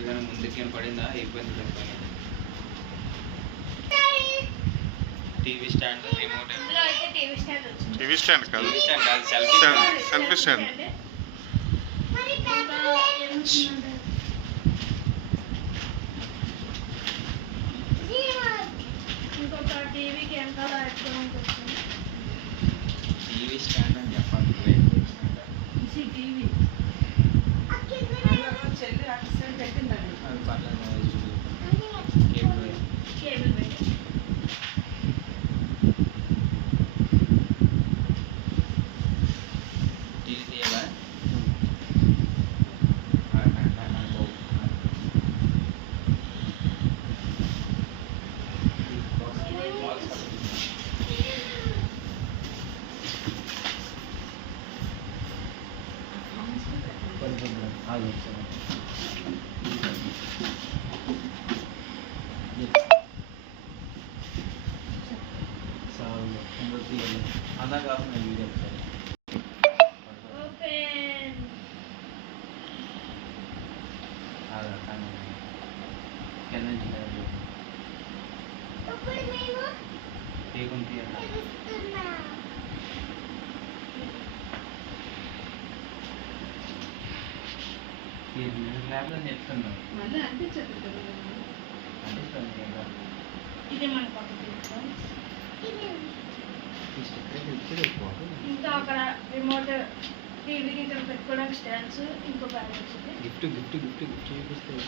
ఏదైనా ముందుకి పడిందా అయిపోయింది. TV stand, remote. TV stand కాదు, సెల్ఫీ స్టాండ్. ఇంకొక టీవీకి వెనకాల టీవీ స్టాండ్ అని చెప్పాలి. టీవీ చెల్లి అటు పెట్టిందండి. అది పర్లేదు, కేబుల్ పెట్టి టీవీ తీయాలా? అలా కాకుండా వీడియో ల్యాబ్లో చెప్తున్నాను. మళ్ళీ అనిపించదు ఇది మన ఇంకా అక్కడ రిమోట్ టీవీకి ఇక్కడ పెట్టుకోవడానికి స్టాండ్స్, ఇంకో బ్యాగ్ వచ్చింది. గిఫ్ట్ గిఫ్ట్ గిఫ్ట్ గిఫ్ట్ చూపిస్తాయి.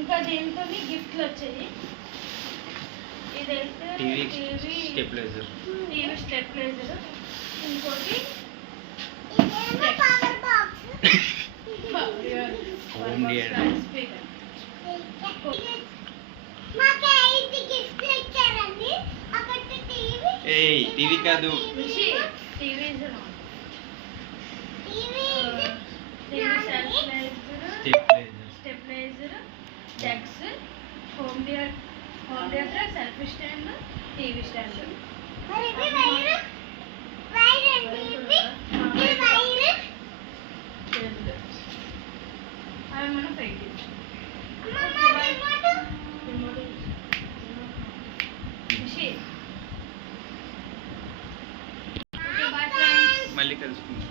ఇంకా దీంతో గిఫ్ట్లు వచ్చాయి. ఇదైతే టీవీ స్టెబిలైజర్, ఇంకోటి హోమ్ థియేటర్. ఏయ్ టీవీ కాదు, stabiliser, dex, home theatre, selfie stand, TV stand. అవి మనం పెట్టించు. మళ్ళీ కలుసుకుందాం.